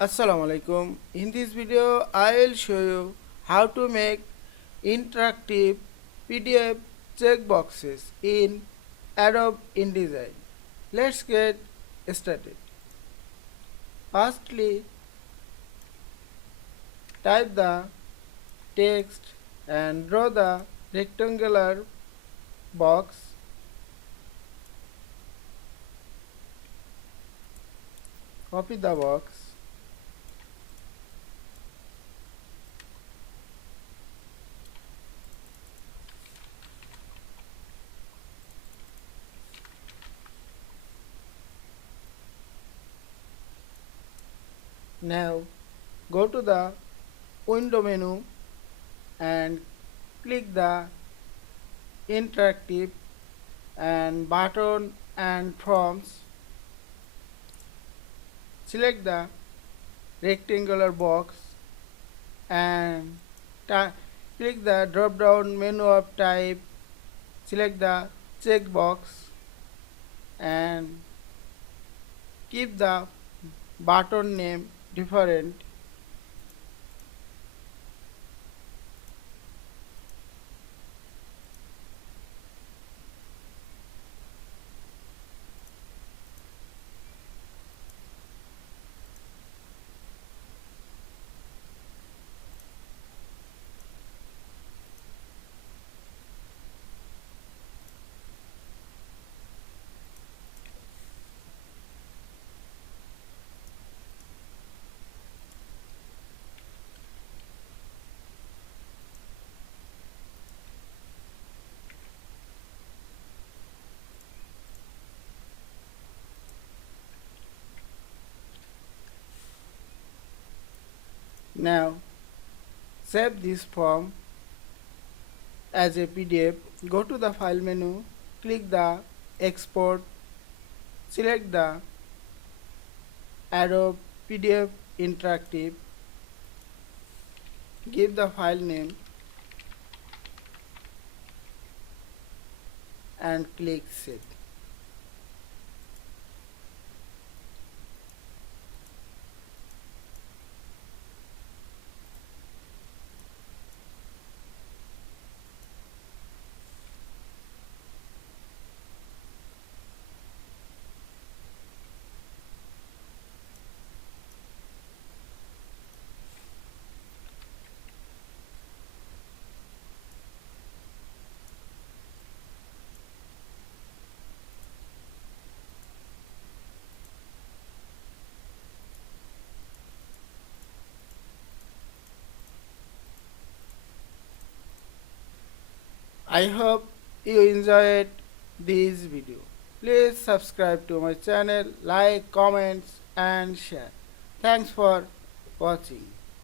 Assalamu Walaikum. In this video, I will show you how to make interactive PDF checkboxes in Adobe InDesign. Let's get started. Firstly, type the text and draw the rectangular box. Copy the box. Now go to the window menu and click the interactive and button and forms. Select the rectangular box and click the drop down menu of type. Select the checkbox and keep the button name different. Now save this form as a PDF. Go to the file menu, click the export, select the Adobe PDF Interactive, give the file name and click save. I hope you enjoyed this video. Please subscribe to my channel, like, comments and share. Thanks for watching.